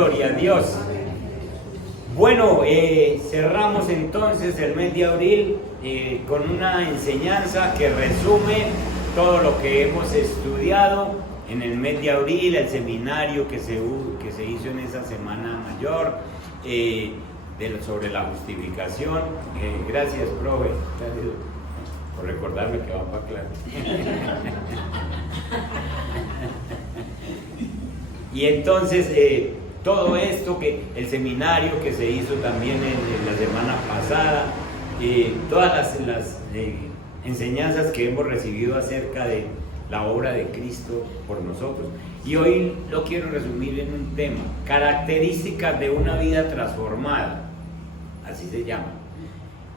Gloria a Dios. Bueno, cerramos entonces el mes de abril con una enseñanza que resume todo lo que hemos estudiado en el mes de abril, el seminario que se hizo en esa semana mayor sobre la justificación. Gracias, profe. Gracias por recordarme que va para clase. Y entonces todo esto, que el seminario que se hizo también en la semana pasada, todas las enseñanzas que hemos recibido acerca de la obra de Cristo por nosotros. Y hoy lo quiero resumir en un tema: características de una vida transformada, así se llama.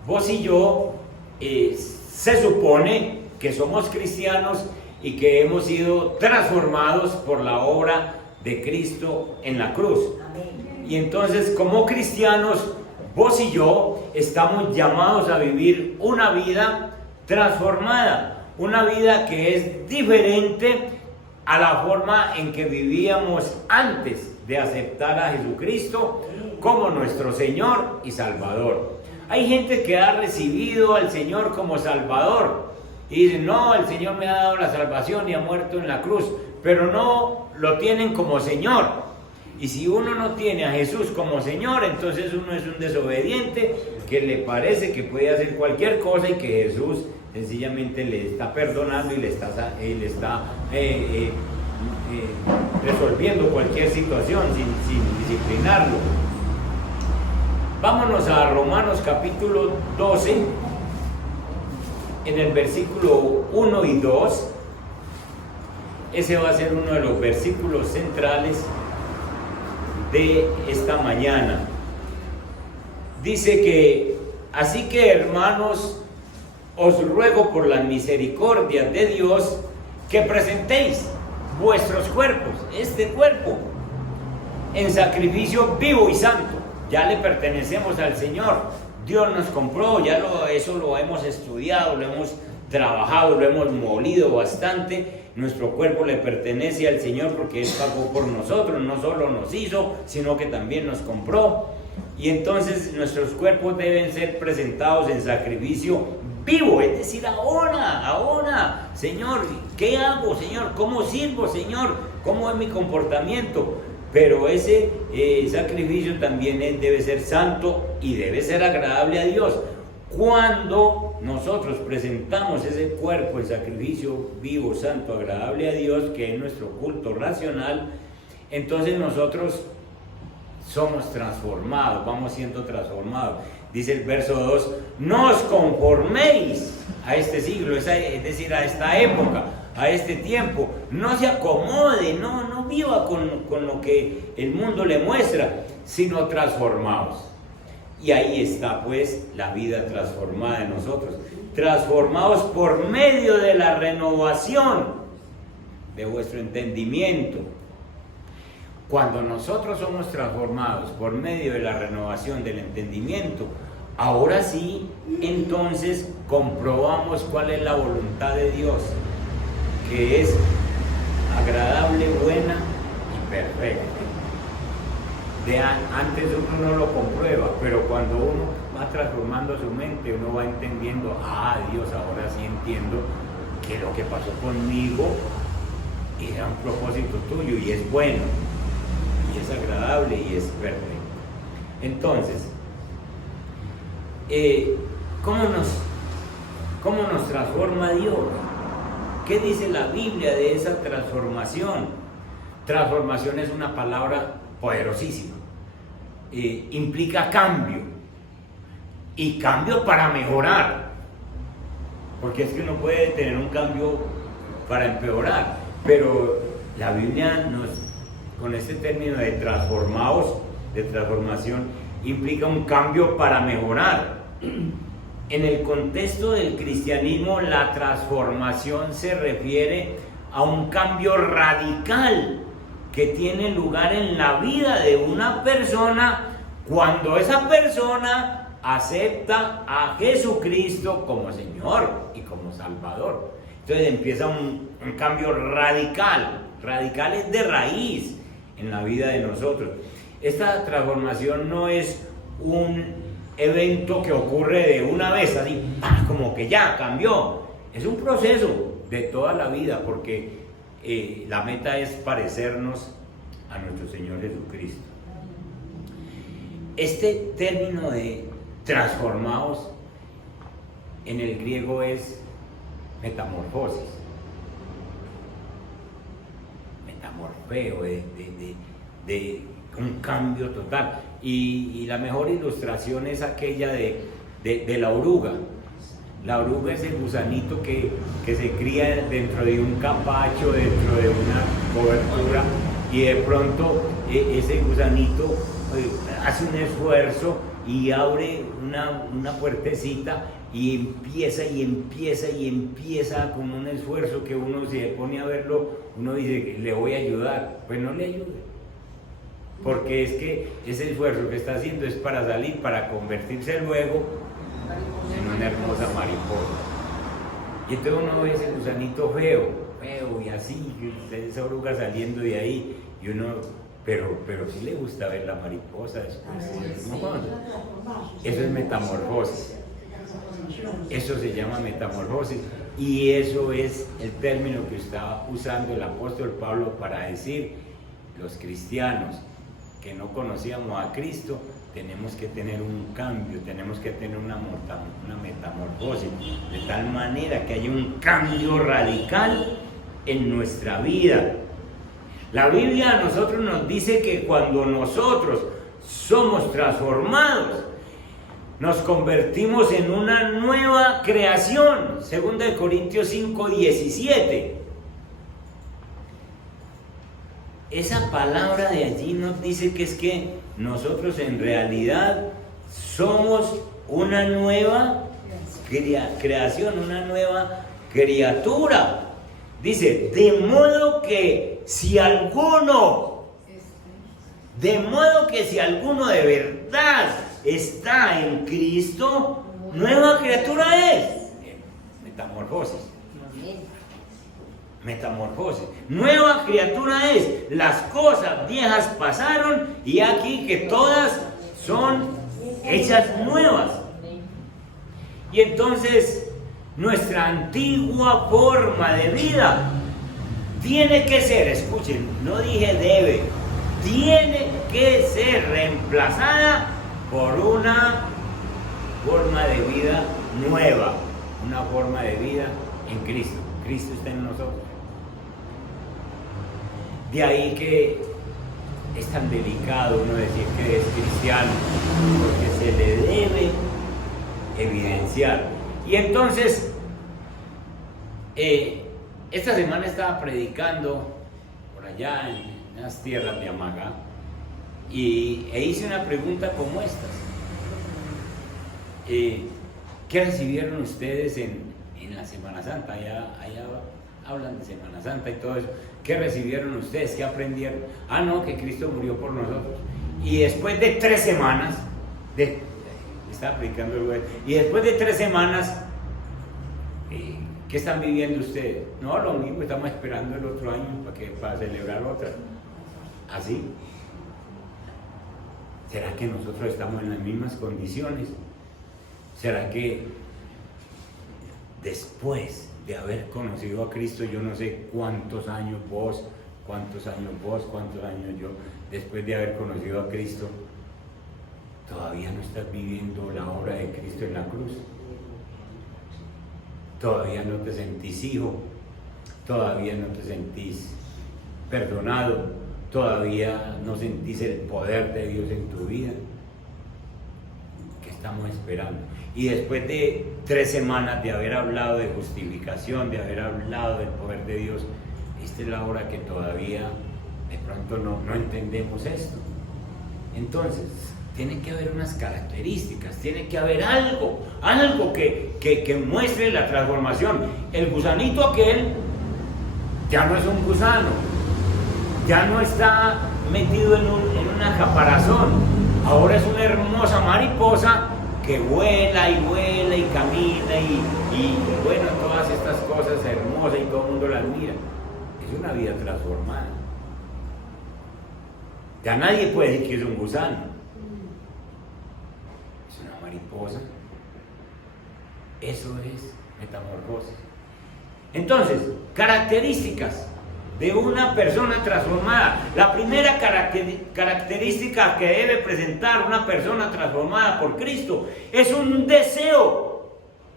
Vos y yo se supone que somos cristianos y que hemos sido transformados por la obra de Cristo en la cruz. Amén. Y entonces, como cristianos, vos y yo estamos llamados a vivir una vida transformada, una vida que es diferente a la forma en que vivíamos antes de aceptar a Jesucristo como nuestro Señor y Salvador. Hay gente que ha recibido al Señor como Salvador y dice: no, el Señor me ha dado la salvación y ha muerto en la cruz, pero no lo tienen como Señor. Y si uno no tiene a Jesús como Señor, entonces uno es un desobediente que le parece que puede hacer cualquier cosa y que Jesús sencillamente le está perdonando y le está resolviendo cualquier situación sin disciplinarlo. Vámonos a Romanos capítulo 12, en el versículo 1 y 2. Ese va a ser uno de los versículos centrales de esta mañana. Dice que: así que, hermanos, os ruego por las misericordias de Dios que presentéis vuestros cuerpos, este cuerpo, en sacrificio vivo y santo. Ya le pertenecemos al Señor. Dios nos compró, eso lo hemos estudiado, lo hemos trabajado, lo hemos molido bastante. Nuestro cuerpo le pertenece al Señor porque Él pagó por nosotros, no solo nos hizo, sino que también nos compró. Y entonces nuestros cuerpos deben ser presentados en sacrificio vivo, es decir, ahora, Señor, ¿qué hago, Señor? ¿Cómo sirvo, Señor? ¿Cómo es mi comportamiento? Pero ese sacrificio también debe ser santo y debe ser agradable a Dios. Cuando nosotros presentamos ese cuerpo en sacrificio vivo, santo, agradable a Dios, que es nuestro culto racional, entonces nosotros somos transformados, vamos siendo transformados. Dice el verso 2: no os conforméis a este siglo, es decir, a esta época, a este tiempo. No se acomode, no viva con lo que el mundo le muestra, sino transformaos. Y ahí está pues la vida transformada de nosotros, transformados por medio de la renovación de vuestro entendimiento. Cuando nosotros somos transformados por medio de la renovación del entendimiento, ahora sí, entonces comprobamos cuál es la voluntad de Dios, que es agradable, buena y perfecta. Antes uno no lo comprueba, pero cuando uno va transformando su mente, uno va entendiendo: Dios, ahora sí entiendo que lo que pasó conmigo era un propósito tuyo y es bueno, y es agradable y es perfecto. Entonces, ¿cómo nos transforma Dios? ¿Qué dice la Biblia de esa transformación? Transformación es una palabra poderosísima. Implica cambio, y cambio para mejorar, porque es que uno puede tener un cambio para empeorar, pero la Biblia con este término de transformados, de transformación, implica un cambio para mejorar. En el contexto del cristianismo, la transformación se refiere a un cambio radical que tiene lugar en la vida de una persona cuando esa persona acepta a Jesucristo como Señor y como Salvador. Entonces empieza un cambio radical es de raíz en la vida de nosotros. esta transformación no es un evento que ocurre de una vez, así, como que ya cambió. Es un proceso de toda la vida, porque la meta es parecernos a nuestro Señor Jesucristo. Este término de transformados en el griego es metamorfosis, metamorfeo, de un cambio total. Y la mejor ilustración es aquella de la oruga. La oruga es el gusanito que se cría dentro de un capacho, dentro de una cobertura, y de pronto ese gusanito hace un esfuerzo y abre una puertecita y empieza con un esfuerzo que uno, si se pone a verlo, uno dice, le voy a ayudar. Pues no le ayude, porque es que ese esfuerzo que está haciendo es para salir, para convertirse luego en una hermosa mariposa. Y entonces uno ve ese gusanito feo y así, esa oruga saliendo de ahí, y uno, pero sí le gusta ver la mariposa después. Eso es metamorfosis. Eso se llama metamorfosis, y eso es el término que está usando el apóstol Pablo para decir: los cristianos que no conocíamos a Cristo tenemos que tener un cambio, tenemos que tener una metamorfosis, de tal manera que haya un cambio radical en nuestra vida. La Biblia a nosotros nos dice que cuando nosotros somos transformados, nos convertimos en una nueva creación. 2 Corintios 5:17. Esa palabra de allí nos dice que es que nosotros en realidad somos una nueva creación, una nueva criatura. Dice, de modo que si alguno de verdad está en Cristo, nueva criatura es. Metamorfosis. Nueva criatura es. Las cosas viejas pasaron y aquí que todas son hechas nuevas. Y entonces nuestra antigua forma de vida tiene que ser, escuchen, no dije debe, tiene que ser reemplazada por una forma de vida nueva, una forma de vida en Cristo. Cristo está en nosotros. De ahí que es tan delicado uno decir que es cristiano, porque se le debe evidenciar. Y entonces, esta semana estaba predicando por allá en las tierras de Amaga e hice una pregunta como estas. ¿Qué recibieron ustedes en la Semana Santa? Allá hablan de Semana Santa y todo eso. ¿Qué recibieron ustedes? ¿Qué aprendieron? No, que Cristo murió por nosotros. Y después de 3 semanas, estaba predicando el lugar, y después de 3 semanas, ¿qué están viviendo ustedes? No, lo mismo, estamos esperando el otro año para celebrar otra. ¿Así? ¿Será que nosotros estamos en las mismas condiciones? ¿Será que después de haber conocido a Cristo, yo no sé cuántos años vos, cuántos años yo, después de haber conocido a Cristo, todavía no estás viviendo la obra de Cristo en la cruz? Todavía no te sentís hijo, todavía no te sentís perdonado, todavía no sentís el poder de Dios en tu vida. ¿Qué estamos esperando? Y después de 3 semanas de haber hablado de justificación, de haber hablado del poder de Dios, esta es la hora que todavía de pronto no entendemos esto. Entonces, tiene que haber unas características, tiene que haber algo que muestre la transformación. El gusanito aquel ya no es un gusano, ya no está metido en una caparazón, ahora es una hermosa mariposa que vuela y camina y bueno, todas estas cosas hermosas, y todo el mundo las mira. Es una vida transformada. Ya nadie puede decir que es un gusano. Es una mariposa. Eso es metamorfosis. Entonces, características de una persona transformada. La primera característica que debe presentar una persona transformada por Cristo es un deseo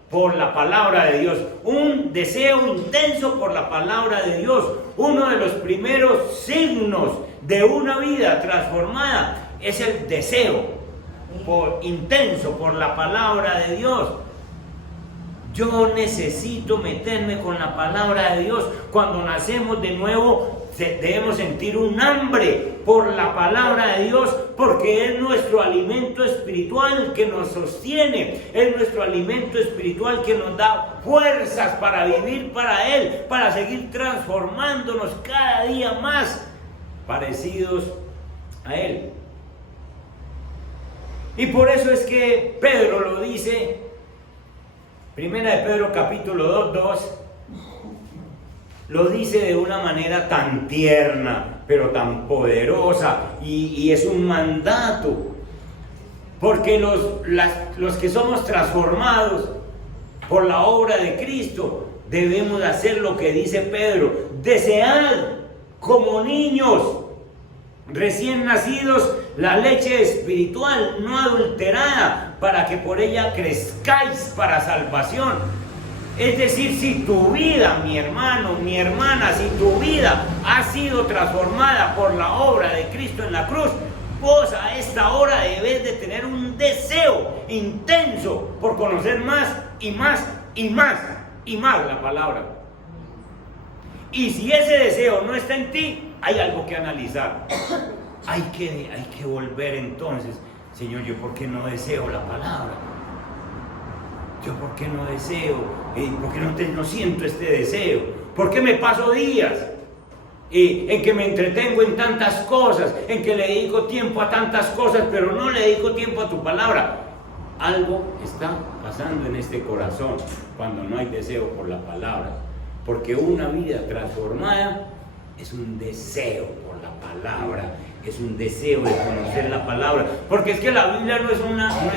por la palabra de Dios, un deseo intenso por la palabra de Dios. Uno de los primeros signos de una vida transformada es el deseo intenso por la palabra de Dios. Yo necesito meterme con la palabra de Dios. Cuando nacemos de nuevo, debemos sentir un hambre por la palabra de Dios, porque es nuestro alimento espiritual que nos sostiene, es nuestro alimento espiritual que nos da fuerzas para vivir para Él, para seguir transformándonos cada día más parecidos a Él. Y por eso es que Pedro lo dice. Primera de Pedro capítulo 2:2 lo dice de una manera tan tierna, pero tan poderosa, y es un mandato, porque los que somos transformados por la obra de Cristo debemos hacer lo que dice Pedro: desead como niños recién nacidos la leche espiritual no adulterada, para que por ella crezcáis para salvación. Es decir, si tu vida, mi hermano, mi hermana, si tu vida ha sido transformada por la obra de Cristo en la cruz, vos a esta hora debes de tener un deseo intenso por conocer más y más y más y más la palabra. Y si ese deseo no está en ti, hay algo que analizar. Hay que volver entonces. Señor, ¿yo por qué no deseo la palabra? ¿Yo por qué no deseo? ¿Por qué no siento este deseo? ¿Por qué me paso días en que me entretengo en tantas cosas, en que le dedico tiempo a tantas cosas, pero no le dedico tiempo a tu palabra? Algo está pasando en este corazón cuando no hay deseo por la palabra, porque una vida transformada es un deseo por la palabra, es un deseo de conocer la palabra, porque es que la Biblia no es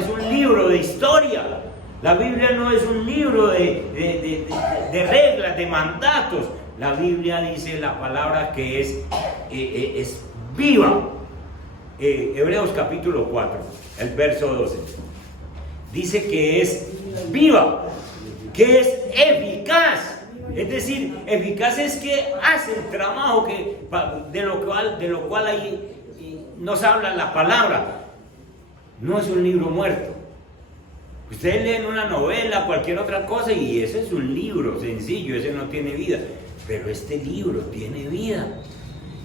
un libro de historia, la Biblia no es un libro de reglas, de mandatos. La Biblia dice la palabra que es viva. Hebreos capítulo 4, el verso 12, dice que es viva, que es eficaz. Es decir, eficaz es que hace el trabajo de lo cual ahí nos habla la palabra. No es un libro muerto. Ustedes leen una novela, cualquier otra cosa, y ese es un libro sencillo, ese no tiene vida. Pero este libro tiene vida.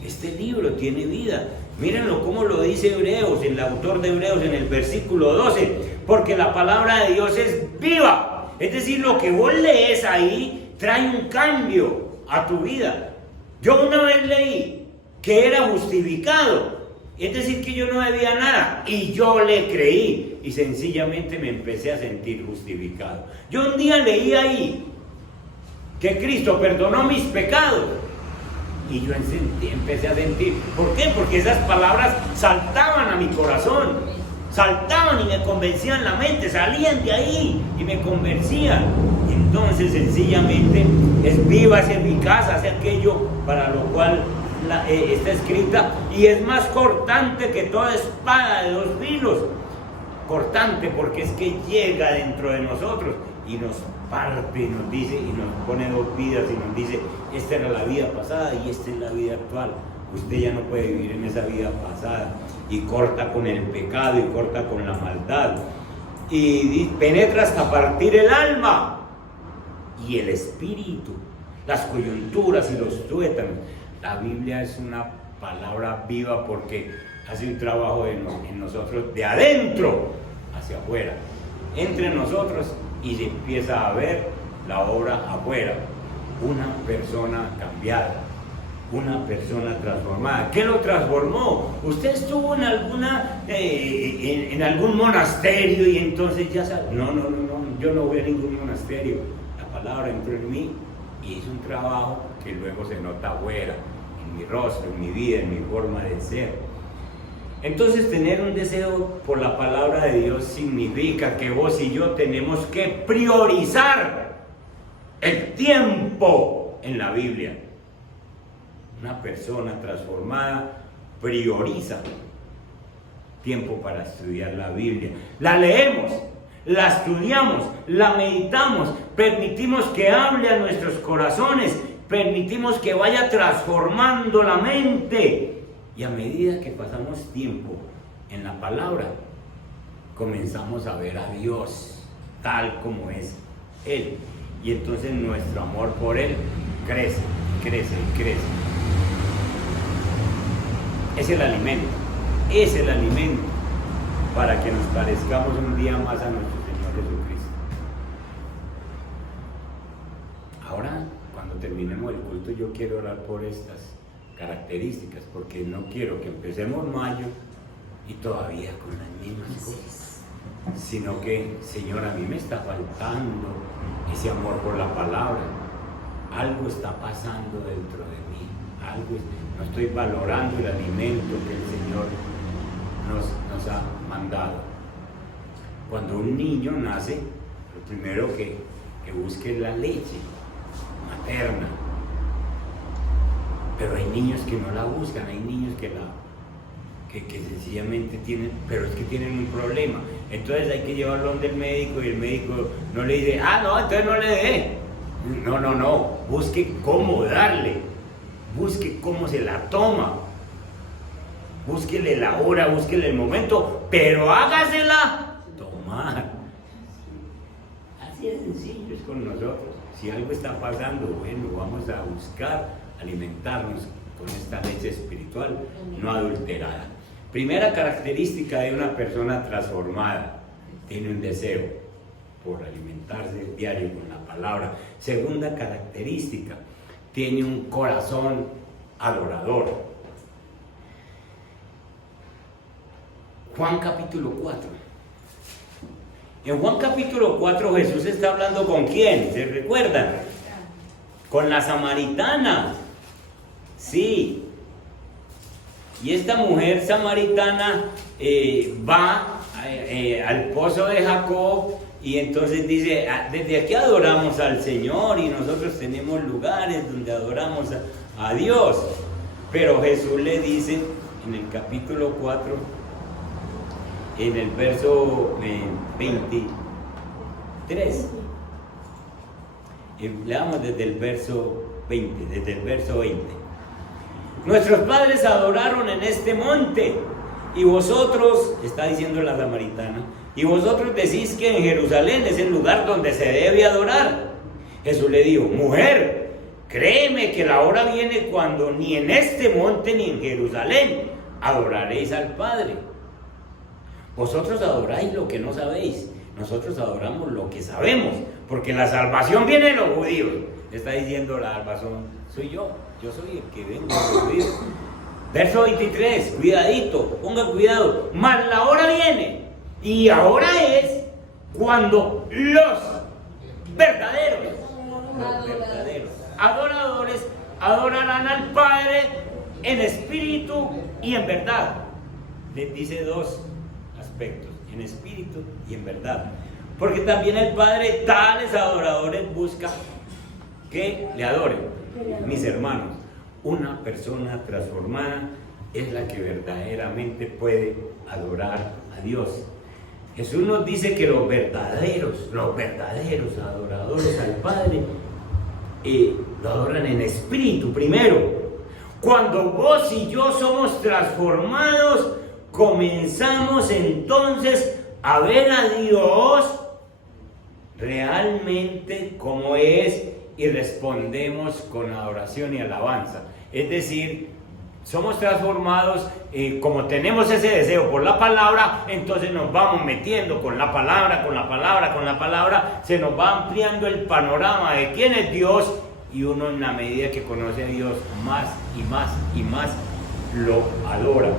Este libro tiene vida. Mírenlo cómo lo dice Hebreos, el autor de Hebreos, en el versículo 12. Porque la palabra de Dios es viva. Es decir, lo que vos lees ahí trae un cambio a tu vida. Yo una vez leí que era justificado, es decir, que yo no debía nada, y yo le creí, y sencillamente me empecé a sentir justificado. Yo un día leí ahí que Cristo perdonó mis pecados, y yo empecé a sentir. ¿Por qué? Porque esas palabras saltaban a mi corazón, saltaban y me convencían la mente, salían de ahí y me convencían. Entonces sencillamente es viva, es eficaz, hace aquello para lo cual está escrita, y es más cortante que toda espada de 2 filos. Cortante porque es que llega dentro de nosotros y nos parte y nos dice, y nos pone 2 vidas y nos dice: esta era la vida pasada y esta es la vida actual. Usted ya no puede vivir en esa vida pasada. Y corta con el pecado y corta con la maldad, y penetra hasta partir el alma y el espíritu, las coyunturas y los tuétanos. La Biblia es una palabra viva porque hace un trabajo en nosotros, de adentro hacia afuera, entre nosotros, y se empieza a ver la obra afuera. Una persona cambiada, una persona transformada. ¿Qué lo transformó? Usted estuvo en algún monasterio y entonces ya sabe. No, yo no voy a ningún monasterio. La palabra entró en mí y hizo un trabajo que luego se nota afuera, en mi rostro, en mi vida, en mi forma de ser. Entonces, tener un deseo por la palabra de Dios significa que vos y yo tenemos que priorizar el tiempo en la Biblia. Una persona transformada prioriza tiempo para estudiar la Biblia. La leemos, la estudiamos, la meditamos, permitimos que hable a nuestros corazones, permitimos que vaya transformando la mente. Y a medida que pasamos tiempo en la palabra, comenzamos a ver a Dios tal como es Él. Y entonces nuestro amor por Él crece, crece y crece. Es el alimento para que nos parezcamos un día más a nuestro Señor Jesucristo. Ahora, cuando terminemos el culto, yo quiero orar por estas características, porque no quiero que empecemos mayo y todavía con las mismas cosas, sino que, Señor, a mí me está faltando ese amor por la palabra. Algo está pasando dentro de mí, no estoy valorando el alimento que el Señor nos ha mandado. Cuando un niño nace, lo primero que busca es la leche materna. Pero hay niños que no la buscan, hay niños que sencillamente tienen, pero es que tienen un problema. Entonces hay que llevarlo donde el médico y el médico no le dice, no, entonces no le dé. No, busque cómo darle, busque cómo se la toma, búsquele la hora, búsquele el momento, pero hágasela tomar. Así es sencillo, es con nosotros. Si algo está pasando, bueno, vamos a buscar alimentarnos con esta leche espiritual no adulterada. Primera característica de una persona transformada: tiene un deseo por alimentarse diario con la palabra. Segunda característica: tiene un corazón adorador. Juan capítulo 4. En Juan capítulo 4 Jesús está hablando ¿con quién? ¿Se recuerdan? Con la samaritana. Sí. Y esta mujer samaritana va al pozo de Jacob y entonces dice, desde aquí adoramos al Señor y nosotros tenemos lugares donde adoramos a Dios. Pero Jesús le dice en el capítulo 4, en el verso 23, leamos desde el verso 20. Nuestros padres adoraron en este monte, y vosotros, está diciendo la samaritana, y vosotros decís que en Jerusalén es el lugar donde se debe adorar. Jesús le dijo, mujer, créeme que la hora viene cuando ni en este monte ni en Jerusalén adoraréis al Padre. Vosotros adoráis lo que no sabéis, nosotros adoramos lo que sabemos, porque la salvación viene de los judíos. Está diciendo la salvación soy yo soy el que vengo de los judíos. Verso 23, cuidadito, pongan cuidado, mas la hora viene, y ahora es cuando los verdaderos adoradores adorarán al Padre en espíritu y en verdad. Les dice dos aspectos, en espíritu y en verdad, porque también el Padre tales adoradores busca que le adoren. Mis hermanos, una persona transformada es la que verdaderamente puede adorar a Dios. Jesús nos dice que los verdaderos adoradores al Padre lo adoran en espíritu primero. Cuando vos y yo somos transformados, comenzamos entonces a ver a Dios realmente como es y respondemos con adoración y alabanza. Es decir, somos transformados, como tenemos ese deseo por la palabra, entonces nos vamos metiendo con la palabra, se nos va ampliando el panorama de quién es Dios, y uno en la medida que conoce a Dios más y más y más lo adora.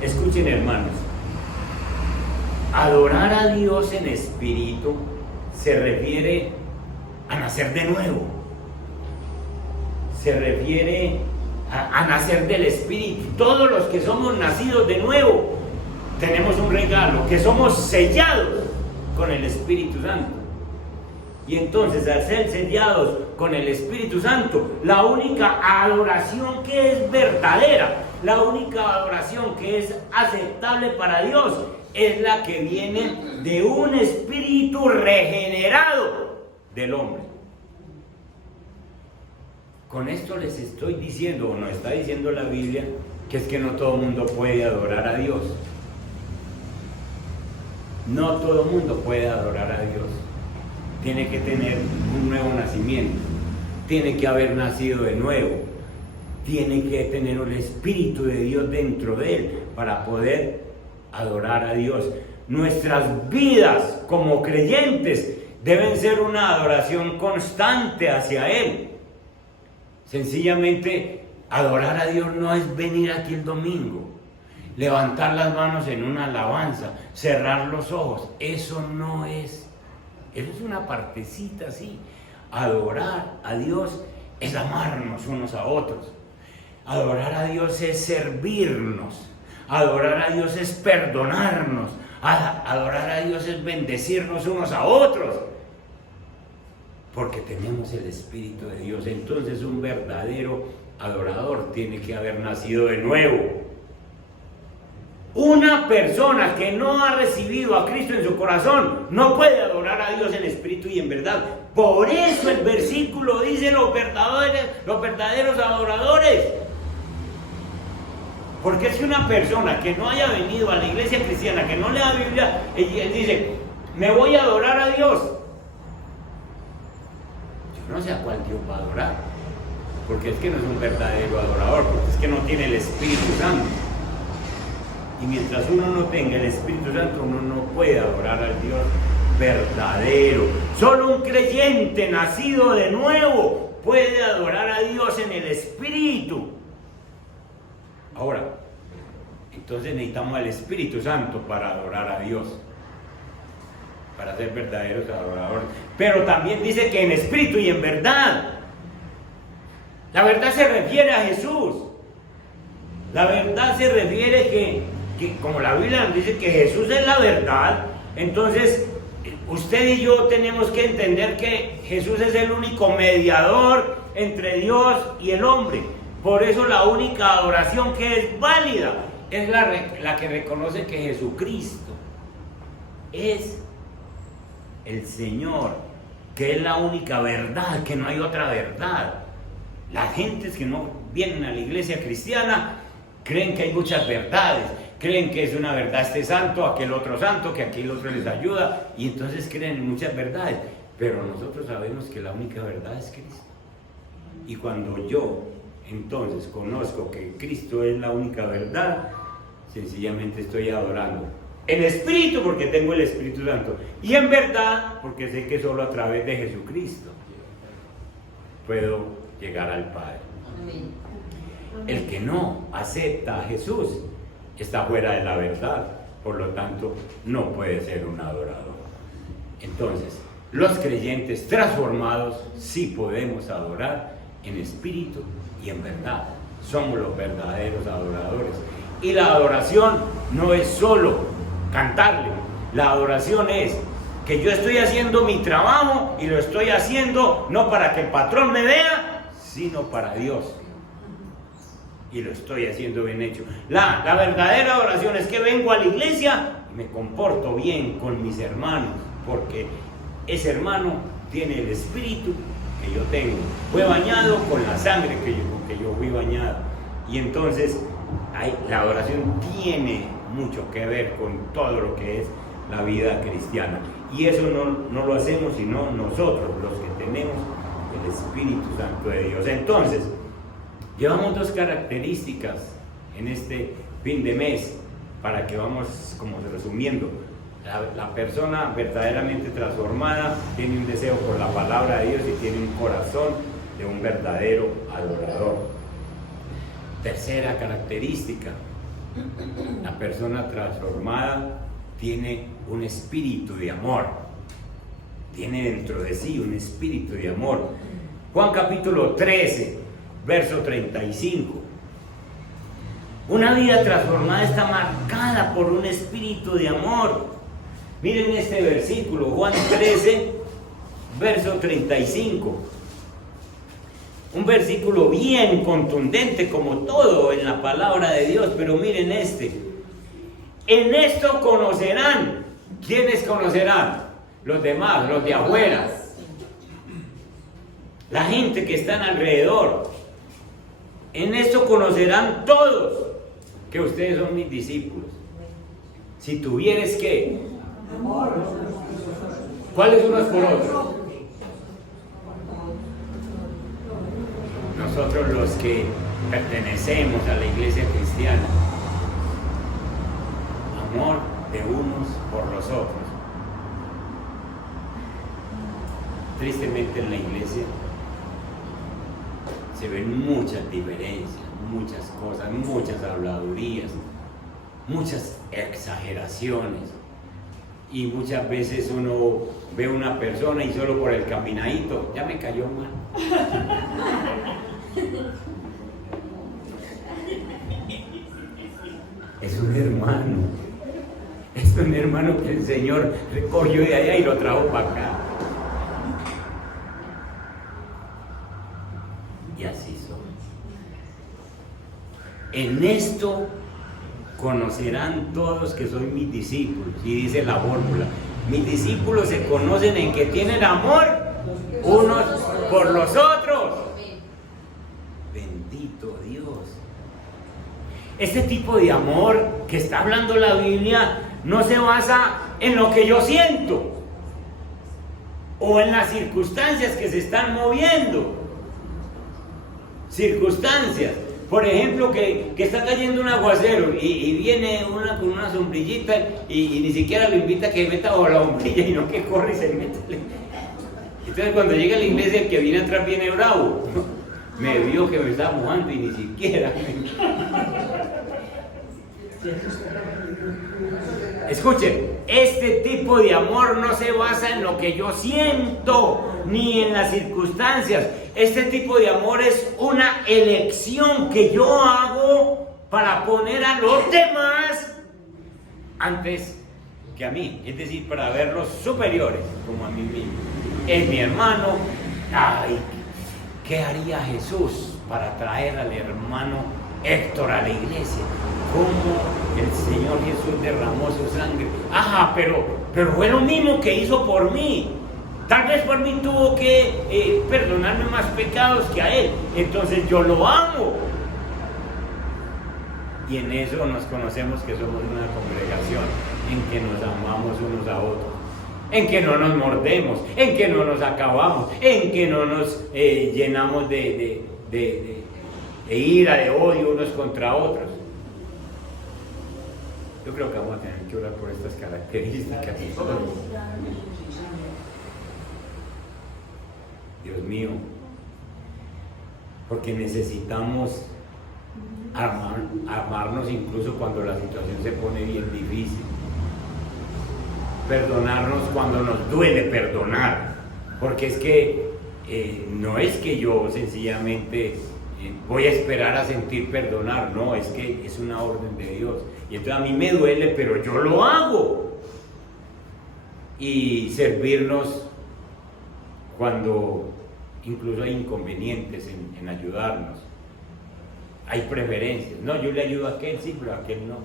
Escuchen, hermanos, adorar a Dios en espíritu se refiere a nacer de nuevo, se refiere a nacer del Espíritu. Todos los que somos nacidos de nuevo tenemos un regalo, que somos sellados con el Espíritu Santo. Y entonces, al ser sellados con el Espíritu Santo, la única adoración que es verdadera, la única adoración que es aceptable para Dios, es la que viene de un espíritu regenerado del hombre. Con esto les estoy diciendo, o nos está diciendo la Biblia, que es que no todo el mundo puede adorar a Dios. No todo el mundo puede adorar a Dios. Tiene que tener un nuevo nacimiento, tiene que haber nacido de nuevo, tiene que tener el Espíritu de Dios dentro de él para poder adorar a Dios. Nuestras vidas como creyentes deben ser una adoración constante hacia Él. Sencillamente, adorar a Dios no es venir aquí el domingo, levantar las manos en una alabanza, cerrar los ojos. Eso no es. Eso es una partecita así. Adorar a Dios es amarnos unos a otros. Adorar a Dios es servirnos. Adorar a Dios es perdonarnos. Adorar a Dios es bendecirnos unos a otros. Porque tenemos el Espíritu de Dios. Entonces un verdadero adorador tiene que haber nacido de nuevo. Una persona que no ha recibido a Cristo en su corazón no puede adorar a Dios en espíritu y en verdad. Por eso el versículo dice los verdaderos adoradores. Porque si una persona que no haya venido a la iglesia cristiana, que no lea la Biblia, él dice, me voy a adorar a Dios. Yo no sé a cuál Dios va a adorar. Porque es que no es un verdadero adorador, porque es que no tiene el Espíritu Santo. Y mientras uno no tenga el Espíritu Santo, uno no puede adorar al Dios verdadero. Solo un creyente nacido de nuevo puede adorar a Dios en el Espíritu. Ahora, entonces necesitamos el Espíritu Santo para adorar a Dios, para ser verdaderos adoradores. Pero también dice que en espíritu y en verdad. La verdad se refiere a Jesús. La verdad se refiere que como la Biblia nos dice que Jesús es la verdad, entonces usted y yo tenemos que entender que Jesús es el único mediador entre Dios y el hombre. Por eso la única adoración que es válida es la que reconoce que Jesucristo es el Señor, que es la única verdad, que no hay otra verdad. Las gentes que no vienen a la iglesia cristiana creen que hay muchas verdades, creen que es una verdad este santo, aquel otro santo, que aquel otro les ayuda, y entonces creen en muchas verdades. Pero nosotros sabemos que la única verdad es Cristo. Y cuando yo entonces conozco que Cristo es la única verdad, sencillamente estoy adorando en espíritu, porque tengo el Espíritu Santo, y en verdad, porque sé que solo a través de Jesucristo puedo llegar al Padre. Amén. El que no acepta a Jesús está fuera de la verdad, por lo tanto no puede ser un adorador. Entonces, los creyentes transformados sí podemos adorar en espíritu y en verdad. Somos los verdaderos adoradores. Y la adoración no es solo cantarle, la adoración es que yo estoy haciendo mi trabajo y lo estoy haciendo no para que el patrón me vea, sino para Dios. Y lo estoy haciendo bien hecho. La verdadera adoración es que vengo a la iglesia y me comporto bien con mis hermanos, porque ese hermano tiene el espíritu que yo tengo. Fue bañado con la sangre que yo fui bañado. Y entonces la adoración tiene mucho que ver con todo lo que es la vida cristiana. Y eso no lo hacemos sino nosotros, los que tenemos el Espíritu Santo de Dios. Entonces, llevamos dos características en este fin de mes para que vamos como resumiendo. La persona verdaderamente transformada tiene un deseo por la palabra de Dios y tiene un corazón de un verdadero adorador. Tercera característica, la persona transformada tiene un espíritu de amor. Tiene dentro de sí un espíritu de amor. Juan capítulo 13, verso 35. Una vida transformada está marcada por un espíritu de amor. Miren este versículo, Juan 13, verso 35. Un versículo bien contundente como todo en la palabra de Dios, pero miren este. En esto conocerán. ¿Quiénes conocerán? Los demás, los de afuera. La gente que están alrededor. En esto conocerán todos que ustedes son mis discípulos. Si tuvieres que, ¿cuáles unos por otros? Nosotros los que pertenecemos a la iglesia cristiana. Amor de unos por los otros. Tristemente en la iglesia se ven muchas diferencias, muchas cosas, muchas habladurías, muchas exageraciones. Y muchas veces uno ve una persona y solo por el caminadito, ya me cayó mal. Es un hermano que el Señor recogió de allá y lo trajo para acá. Y así son. En esto conocerán todos que soy mis discípulos. Y dice la fórmula: mis discípulos se conocen en que tienen amor unos por los otros. Bendito Dios. Este tipo de amor que está hablando la Biblia no se basa en lo que yo siento o en las circunstancias que se están moviendo. Circunstancias, por ejemplo, que está cayendo un aguacero y viene una con una sombrillita y ni siquiera lo invita a que meta bajo la sombrilla, y no que corre y se mete. Entonces cuando llega a la iglesia, el que viene atrás viene bravo. Me vio que me estaba mojando y ni siquiera. Escuchen, este tipo de amor no se basa en lo que yo siento ni en las circunstancias. Este tipo de amor es una elección que yo hago para poner a los demás antes que a mí, es decir, para verlos superiores como a mí mismo. Es mi hermano. Ay, ¿qué haría Jesús para traer al hermano Héctor a la iglesia? ¿Cómo el Señor Jesús derramó su sangre? Ajá, pero fue lo mismo que hizo por mí. Tal vez por mí tuvo que perdonarme más pecados que a él. Entonces yo lo amo. Y en eso nos conocemos que somos una congregación en que nos amamos unos a otros, en que no nos mordemos, en que no nos acabamos, en que no nos llenamos de ira, de odio unos contra otros. Yo creo que vamos a tener que orar por estas características. Dios mío, porque necesitamos amarnos incluso cuando la situación se pone bien difícil. Perdonarnos cuando nos duele perdonar, porque es que no es que yo sencillamente voy a esperar a sentir perdonar, no, es que es una orden de Dios. Y entonces a mí me duele, pero yo lo hago. Y servirnos cuando incluso hay inconvenientes en ayudarnos. Hay preferencias. No, yo le ayudo a aquel, sí, pero a aquel no.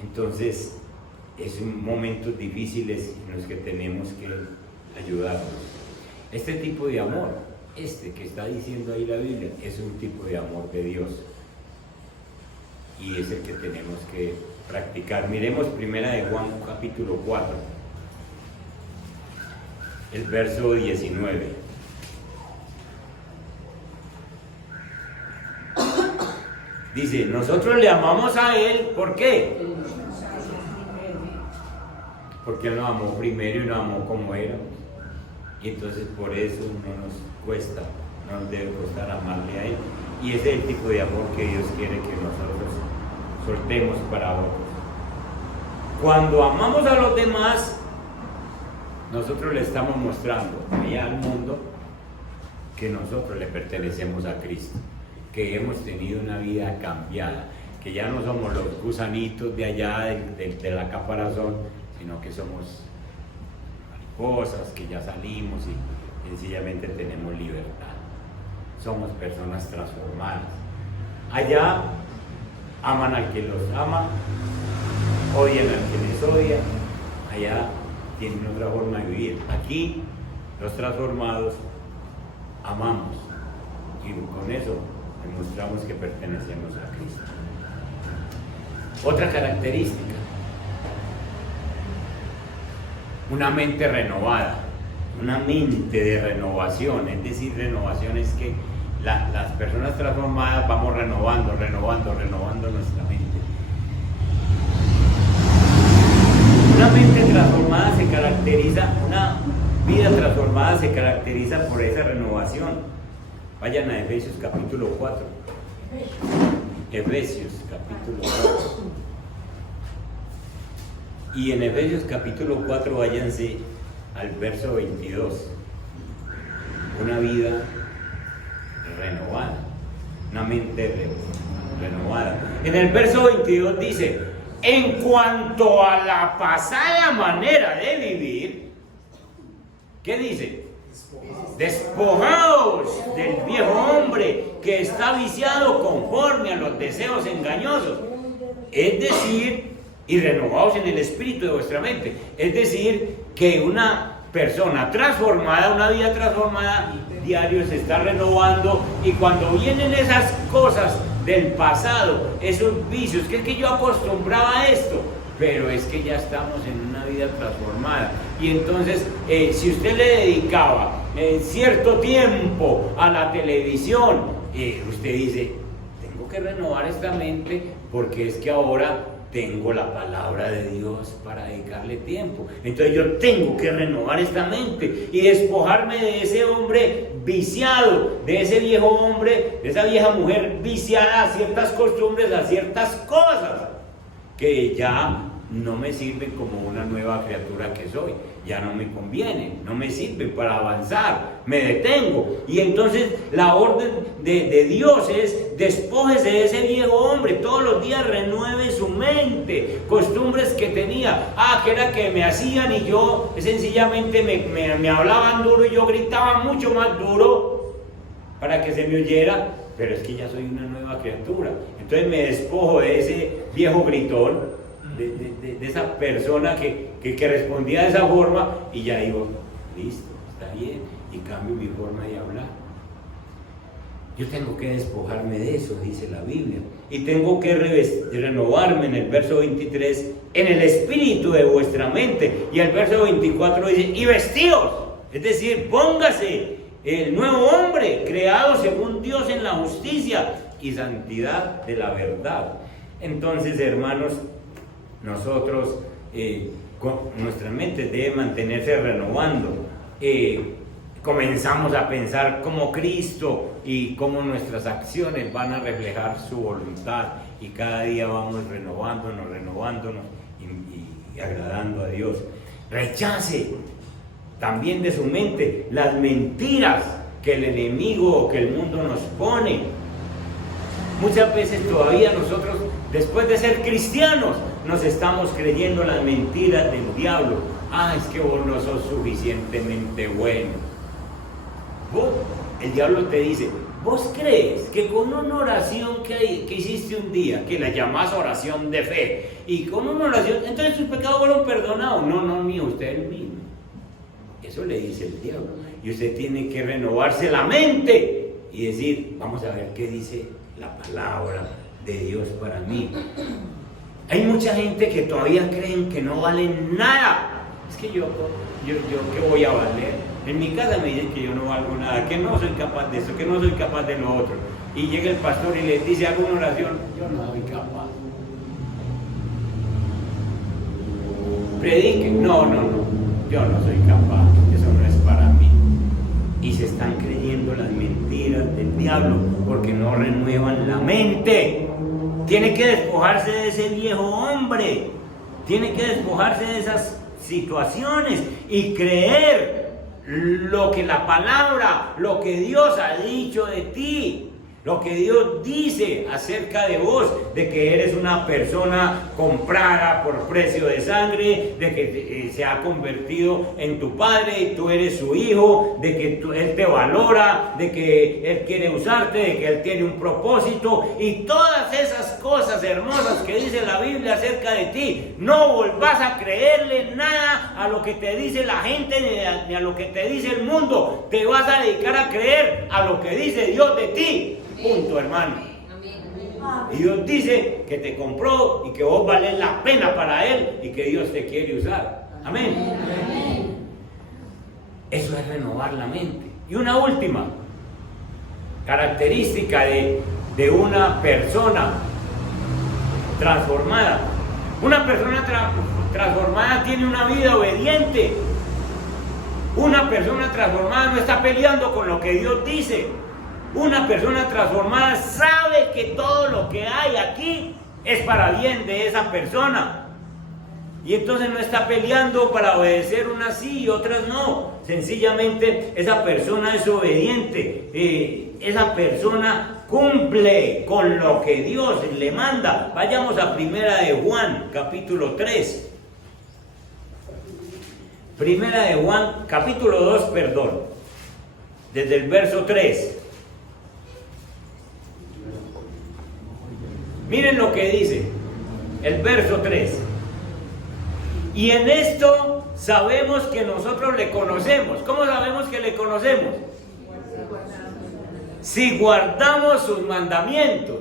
Entonces, es momentos difíciles en los que tenemos que ayudarnos. Este tipo de amor, que está diciendo ahí la Biblia, es un tipo de amor de Dios. Y es el que tenemos que practicar. Miremos primera de Juan capítulo 4, el verso 19. Dice, nosotros le amamos a Él, ¿por qué? Porque Él nos amó primero y nos amó como éramos. Y entonces por eso no nos cuesta, no nos debe costar amarle a Él. Y ese es el tipo de amor que Dios quiere que nosotros soltemos para otros. Cuando amamos a los demás, nosotros le estamos mostrando allá al mundo que nosotros le pertenecemos a Cristo, que hemos tenido una vida cambiada, que ya no somos los gusanitos de allá de la caparazón, sino que somos mariposas, que ya salimos y sencillamente tenemos libertad. Somos personas transformadas. Allá aman al que los ama, odian al que les odia. Allá tienen otra forma de vivir. Aquí los transformados amamos y con eso demostramos que pertenecemos a Cristo. Otra característica, una mente renovada, una mente de renovación. Es decir, renovación es que las personas transformadas vamos renovando nuestra mente. Una mente transformada se caracteriza, una vida transformada se caracteriza por esa renovación. Vayan a Efesios capítulo 4. Efesios capítulo 4. Y en Efesios capítulo 4 váyanse al verso 22. Una vida renovada, una mente renovada. En el verso 22 dice: en cuanto a la pasada manera de vivir, ¿qué dice? Despojaos del viejo hombre que está viciado conforme a los deseos engañosos. Es decir, y renovaos en el espíritu de vuestra mente. Es decir, que una persona transformada, una vida transformada, diario se está renovando, y cuando vienen esas cosas del pasado, esos vicios, que es que yo acostumbraba a esto, pero es que ya estamos en una vida transformada. Y entonces, si usted le dedicaba cierto tiempo a la televisión, usted dice: tengo que renovar esta mente, porque es que ahora tengo la palabra de Dios para dedicarle tiempo. Entonces yo tengo que renovar esta mente y despojarme de ese hombre viciado, de ese viejo hombre, de esa vieja mujer viciada a ciertas costumbres, a ciertas cosas que ya no me sirven como una nueva criatura que soy. Ya no me conviene, no me sirve para avanzar, me detengo. Y entonces la orden de Dios es: despójese de ese viejo hombre, todos los días renueve su mente, costumbres que tenía, que era que me hacían y yo sencillamente me hablaban duro y yo gritaba mucho más duro para que se me oyera, pero es que ya soy una nueva criatura. Entonces me despojo de ese viejo gritón, de esa persona que respondía de esa forma, y ya digo: listo, está bien, y cambio mi forma de hablar. Yo tengo que despojarme de eso, dice la Biblia, y tengo que renovarme en el verso 23, en el espíritu de vuestra mente. Y el verso 24 dice: y vestíos, es decir, póngase el nuevo hombre, creado según Dios en la justicia y santidad de la verdad. Entonces, hermanos, nosotros, nuestra mente debe mantenerse renovando. Comenzamos a pensar como Cristo y cómo nuestras acciones van a reflejar su voluntad, y cada día vamos renovándonos y agradando a Dios. Rechace también de su mente las mentiras que el enemigo o que el mundo nos pone. Muchas veces todavía nosotros, después de ser cristianos, nos estamos creyendo las mentiras del diablo. Es que vos no sos suficientemente bueno. El diablo te dice: ¿vos crees que con una oración que hiciste un día, que la llamás oración de fe, y con una oración, entonces tus pecados fueron perdonados? No, mío, usted es el mismo. Eso le dice el diablo. Y usted tiene que renovarse la mente y decir: vamos a ver qué dice la palabra de Dios para mí. Hay mucha gente que todavía creen que no valen nada. Es que yo ¿qué voy a valer? En mi casa me dicen que yo no valgo nada, que no soy capaz de eso, que no soy capaz de lo otro. Y llega el pastor y les dice: hago una oración. Yo no soy capaz. Prediquen. No, yo no soy capaz. Eso no es para mí. Y se están creyendo las mentiras del diablo porque no renuevan la mente. Tiene que despojarse de ese viejo hombre, tiene que despojarse de esas situaciones y creer lo que la palabra, lo que Dios ha dicho de ti, lo que Dios dice acerca de vos, de que eres una persona comprada por precio de sangre, de que se ha convertido en tu padre y tú eres su hijo, de que Él te valora, de que Él quiere usarte, de que Él tiene un propósito y todas esas cosas hermosas que dice la Biblia acerca de ti. No volvás a creerle nada a lo que te dice la gente ni a lo que te dice el mundo. Te vas a dedicar a creer a lo que dice Dios de ti. Punto, hermano. Y Dios dice que te compró y que vos valés la pena para Él y que Dios te quiere usar. Amén. Eso es renovar la mente. Y una última característica de una persona transformada. Una persona transformada tiene una vida obediente. Una persona transformada no está peleando con lo que Dios dice. Una persona transformada sabe que todo lo que hay aquí es para bien de esa persona. Y entonces no está peleando para obedecer unas sí y otras no. Sencillamente esa persona es obediente. Esa persona cumple con lo que Dios le manda. Vayamos a Primera de Juan, capítulo 3. Primera de Juan, capítulo 2, perdón. Desde el verso 3. Miren lo que dice el verso 3. Y en esto sabemos que nosotros le conocemos. ¿Cómo sabemos que le conocemos? Si guardamos sus mandamientos.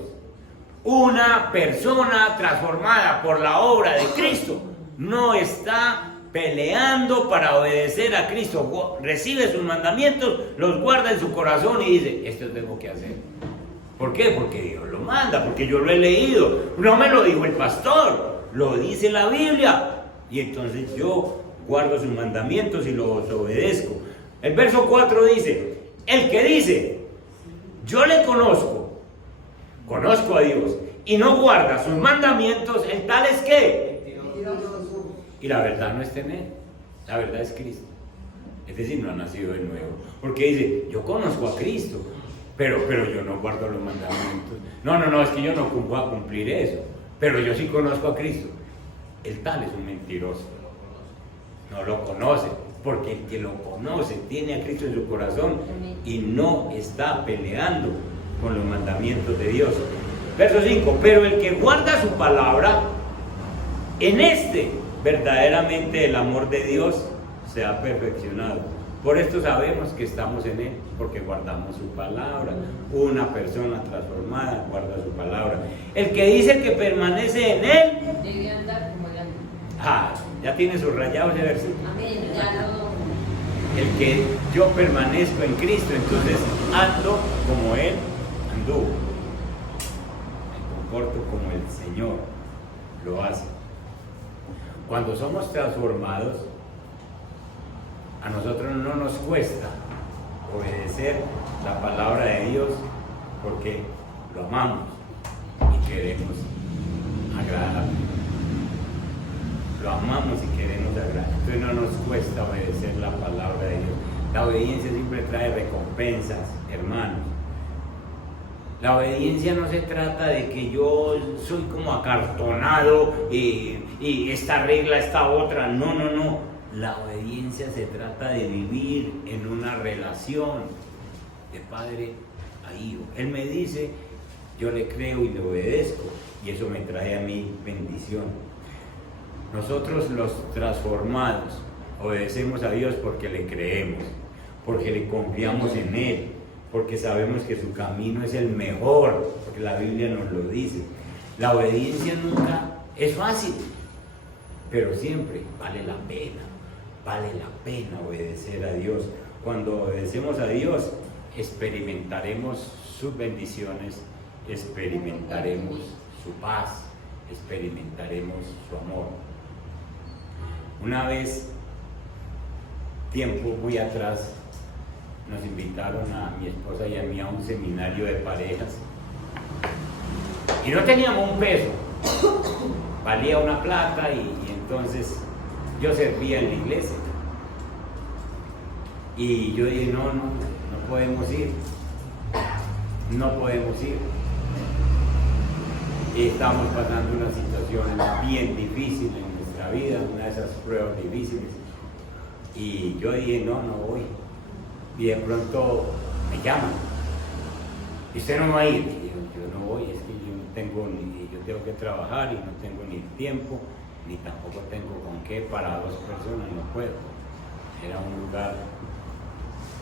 Una persona transformada por la obra de Cristo no está peleando para obedecer a Cristo. Recibe sus mandamientos, los guarda en su corazón y dice, esto tengo que hacer. ¿Por qué? Porque Dios lo manda, porque yo lo he leído. No me lo dijo el pastor, lo dice la Biblia. Y entonces yo guardo sus mandamientos y los obedezco. El verso 4 dice, el que dice, yo le conozco a Dios, y no guarda sus mandamientos, el tal es que. Y la verdad no está en él, la verdad es Cristo. Es decir, no ha nacido de nuevo. Porque dice, yo conozco a Cristo. Pero yo no guardo los mandamientos. No, es que yo no voy a cumplir eso. Pero yo sí conozco a Cristo. El tal es un mentiroso. No lo conoce. Porque el que lo conoce tiene a Cristo en su corazón y no está peleando con los mandamientos de Dios. Verso 5. Pero el que guarda su palabra, en este verdaderamente el amor de Dios se ha perfeccionado. Por esto sabemos que estamos en Él, porque guardamos su palabra. Una persona transformada guarda su palabra. El que dice que permanece en Él, debe andar como Él anda. Ya tiene subrayado ese versículo. Amén, ya lo... El que yo permanezco en Cristo, entonces ando como Él anduvo. Me comporto como el Señor lo hace. Cuando somos transformados, a nosotros no nos cuesta obedecer la palabra de Dios porque lo amamos y queremos agradar. Lo amamos y queremos agradar. Entonces no nos cuesta obedecer la palabra de Dios. La obediencia siempre trae recompensas, hermanos. La obediencia no se trata de que yo soy como acartonado y esta regla, esta otra. No. La obediencia se trata de vivir en una relación de padre a hijo. Él me dice, yo le creo y le obedezco, y eso me trae a mí bendición. Nosotros los transformados obedecemos a Dios porque le creemos, porque le confiamos en Él, porque sabemos que su camino es el mejor, porque la Biblia nos lo dice. La obediencia nunca es fácil, pero siempre vale la pena. Vale la pena obedecer a Dios. Cuando obedecemos a Dios, experimentaremos sus bendiciones, experimentaremos su paz, experimentaremos su amor. Una vez, tiempo muy atrás, nos invitaron a mi esposa y a mí a un seminario de parejas y no teníamos un peso, valía una plata y entonces yo servía en la iglesia. Y yo dije, no podemos ir, no podemos ir. Y estamos pasando una situación bien difícil en nuestra vida, una de esas pruebas difíciles. Y yo dije, no voy. Y de pronto me llaman. ¿Y usted no va a ir? Y yo no voy, es que yo tengo que trabajar y no tengo ni tiempo, ni tampoco tengo con qué para 2 personas, no puedo. Era un lugar,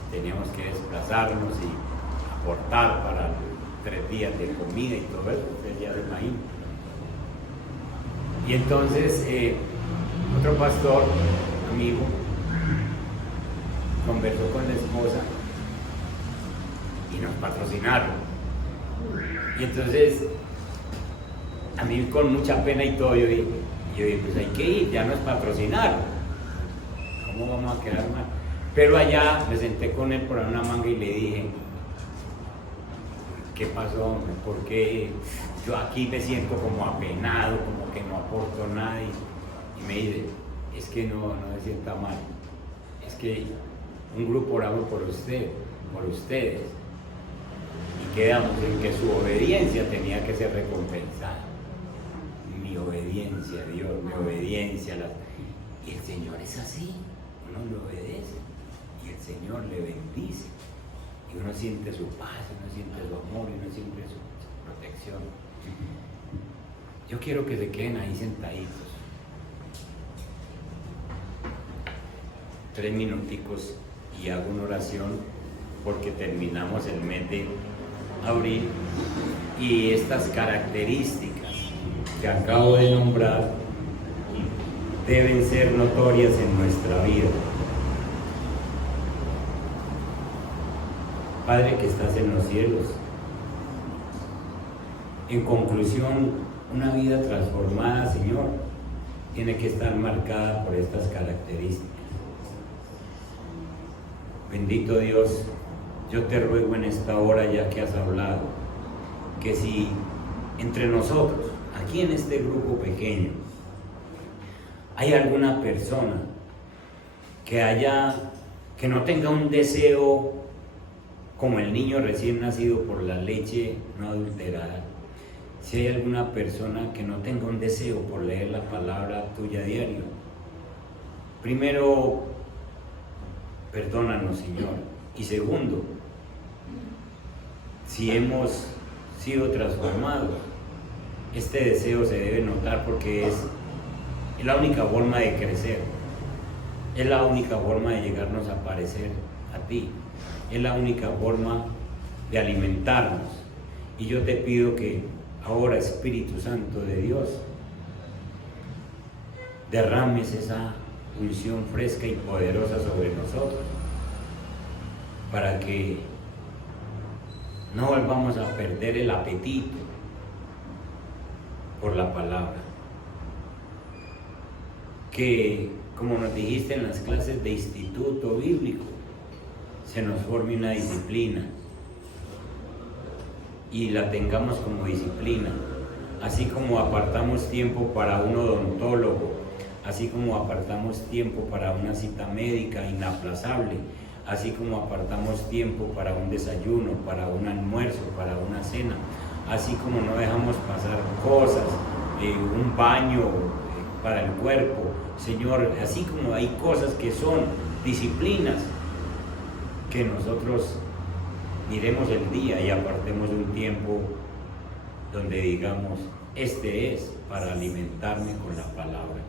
teníamos que desplazarnos y aportar para 3 días de comida y todo eso, ustedes ya lo imaginan. Y entonces otro pastor, amigo, conversó con la esposa y nos patrocinaron. Y entonces, a mí con mucha pena y todo, yo dije, pues hay que ir, ya nos patrocinaron. ¿Cómo vamos a quedar mal? Pero allá me senté con él por una manga y le dije, ¿qué pasó, hombre? Porque yo aquí me siento como apenado, como que no aporto nada. Y me dice, es que no se sienta mal. Es que un grupo oramos por ustedes. Y quedamos en que su obediencia tenía que ser recompensada. Mi obediencia a Dios, mi obediencia a la... Y el Señor es así, uno le obedece y el Señor le bendice. Y uno siente su paz, uno siente su amor, uno siente su protección. Yo quiero que se queden ahí sentaditos. 3 minuticos y hago una oración porque terminamos el mes de abril y estas características que acabo de nombrar deben ser notorias en nuestra vida. Padre que estás en los cielos, en conclusión, una vida transformada, Señor, tiene que estar marcada por estas características. Bendito Dios, yo te ruego en esta hora, ya que has hablado, que si entre nosotros, aquí en este grupo pequeño, hay alguna persona que no tenga un deseo como el niño recién nacido por la leche no adulterada, si hay alguna persona que no tenga un deseo por leer la palabra tuya a diario, primero, perdónanos, Señor. Y segundo, si hemos sido transformados, este deseo se debe notar porque es la única forma de crecer, es la única forma de llegarnos a parecer a ti, es la única forma de alimentarnos. Y yo te pido que ahora, Espíritu Santo de Dios, derrames esa unción fresca y poderosa sobre nosotros, para que no volvamos a perder el apetito por la palabra. Que, como nos dijiste en las clases de instituto bíblico, se nos forme una disciplina y la tengamos como disciplina, así como apartamos tiempo para un odontólogo, así como apartamos tiempo para una cita médica inaplazable, así como apartamos tiempo para un desayuno, para un almuerzo, para una cena, así como no dejamos pasar cosas, un baño para el cuerpo, Señor, así como hay cosas que son disciplinas, que nosotros miremos el día y apartemos un tiempo donde digamos, este es para alimentarme con la palabra.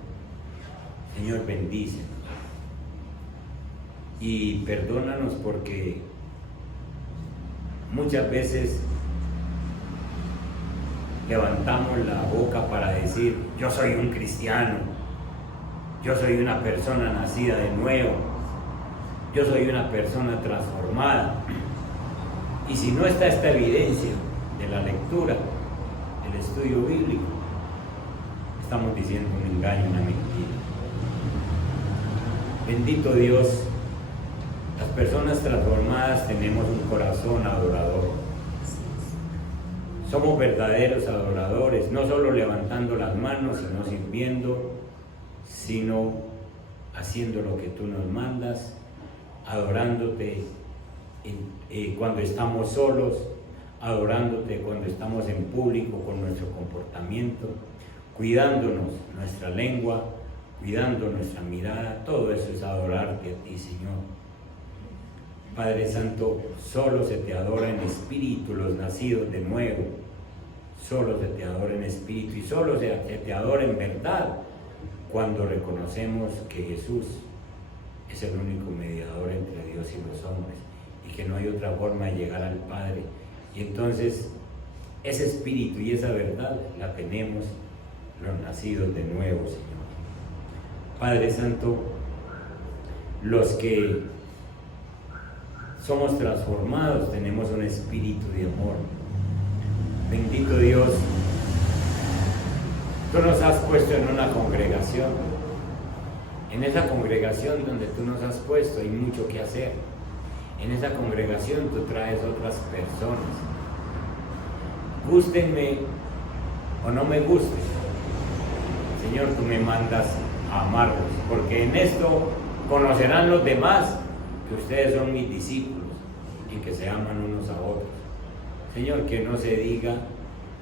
Señor, bendícenos y perdónanos porque muchas veces levantamos la boca para decir, yo soy un cristiano, yo soy una persona nacida de nuevo, yo soy una persona transformada. Y si no está esta evidencia de la lectura, del estudio bíblico, estamos diciendo un engaño, una mentira. Bendito Dios, las personas transformadas tenemos un corazón adorador. Somos verdaderos adoradores, no solo levantando las manos, sino sirviendo, sino haciendo lo que tú nos mandas adorándote cuando estamos solos, adorándote cuando estamos en público con nuestro comportamiento, cuidándonos nuestra lengua, cuidando nuestra mirada. Todo eso es adorarte a ti, Señor. Padre Santo, solo se te adora en espíritu los nacidos de nuevo, solo se te adora en espíritu y solo se te adora en verdad cuando reconocemos que Jesús es el único mediador entre Dios y los hombres y que no hay otra forma de llegar al Padre. Y entonces ese espíritu y esa verdad la tenemos los nacidos de nuevo, Señor. Padre Santo, los que somos transformados tenemos un espíritu de amor. Bendito Dios, tú nos has puesto en una congregación. En esa congregación donde tú nos has puesto hay mucho que hacer. En esa congregación tú traes otras personas. Gústenme o no me gusten, Señor, tú me mandas a amarlos, porque en esto conocerán los demás que ustedes son mis discípulos y que se aman unos a otros. Señor, que no se diga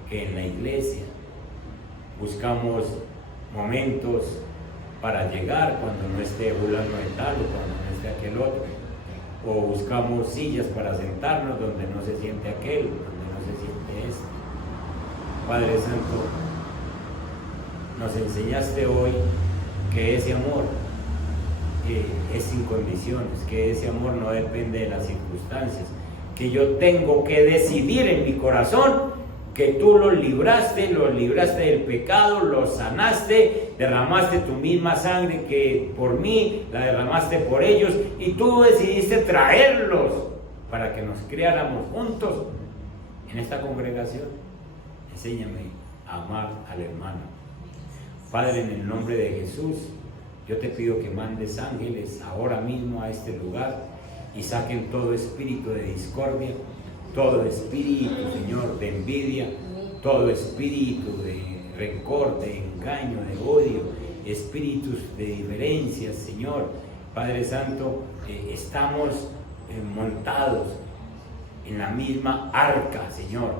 que en la iglesia buscamos momentos para llegar cuando no esté fulano de tal o cuando no esté aquel otro, o buscamos sillas para sentarnos donde no se siente aquel, donde no se siente este. Padre Santo, nos enseñaste hoy que ese amor es sin condiciones, que ese amor no depende de las circunstancias, que yo tengo que decidir en mi corazón que tú los libraste del pecado, los sanaste, derramaste tu misma sangre que por mí, la derramaste por ellos, y tú decidiste traerlos para que nos criáramos juntos en esta congregación. Enséñame a amar al hermano. Padre, en el nombre de Jesús, yo te pido que mandes ángeles ahora mismo a este lugar y saquen todo espíritu de discordia, todo espíritu, Señor, de envidia, todo espíritu de rencor, de engaño, de odio, espíritus de diferencias, Señor. Padre Santo, estamos montados en la misma arca, Señor,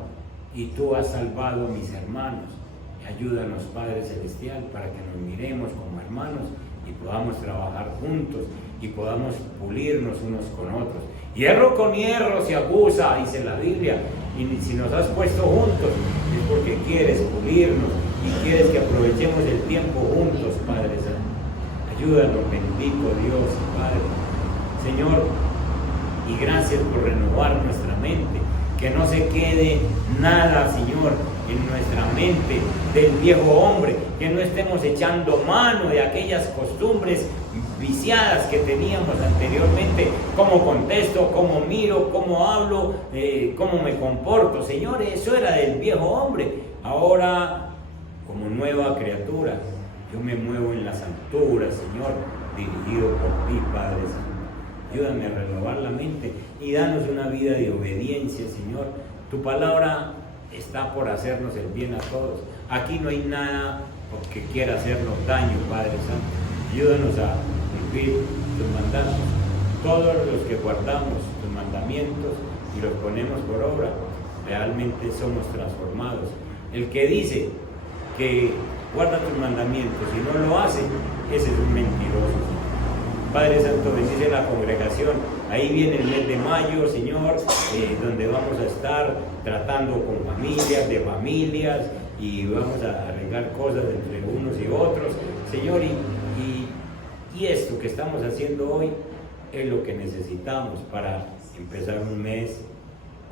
y tú has salvado a mis hermanos. Ayúdanos, Padre Celestial, para que nos miremos como hermanos y podamos trabajar juntos y podamos pulirnos unos con otros. Hierro con hierro se acusa, dice la Biblia, y si nos has puesto juntos es porque quieres pulirnos y quieres que aprovechemos el tiempo juntos, Padre Santo. Ayúdanos, bendito Dios, Padre. Señor, y gracias por renovar nuestra mente, que no se quede nada, Señor, en nuestra mente del viejo hombre, que no estemos echando mano de aquellas costumbres viciadas que teníamos anteriormente, cómo contesto, cómo miro, cómo hablo, cómo me comporto. Señor, eso era del viejo hombre. Ahora, como nueva criatura, yo me muevo en las alturas, Señor, dirigido por ti, Padre Santo. Ayúdame a renovar la mente y danos una vida de obediencia, Señor. Tu palabra está por hacernos el bien a todos. Aquí no hay nada que quiera hacernos daño, Padre Santo. Ayúdanos a cumplir tus mandatos. Todos los que guardamos tus mandamientos y los ponemos por obra, realmente somos transformados. El que dice que guarda tus mandamientos y no lo hace, ese es un mentiroso. Padre Santo, bendice la congregación. Ahí viene el mes de mayo, Señor, donde vamos a estar tratando con familias, de familias, y vamos a arreglar cosas entre unos y otros, Señor, y esto que estamos haciendo hoy es lo que necesitamos para empezar un mes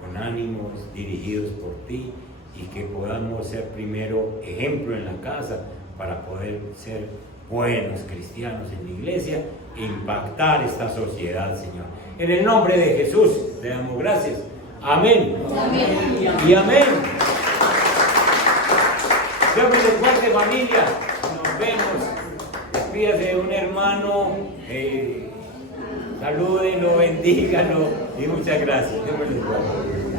con ánimos dirigidos por ti, y que podamos ser primero ejemplo en la casa para poder ser buenos cristianos en la iglesia e impactar esta sociedad, Señor. En el nombre de Jesús te damos gracias. Amén. Amén. Y amén. Dios me les guarde, familia. Nos vemos. Despídase de un hermano. Salúdenlo, bendíganlo y muchas gracias. Dios me les guarde.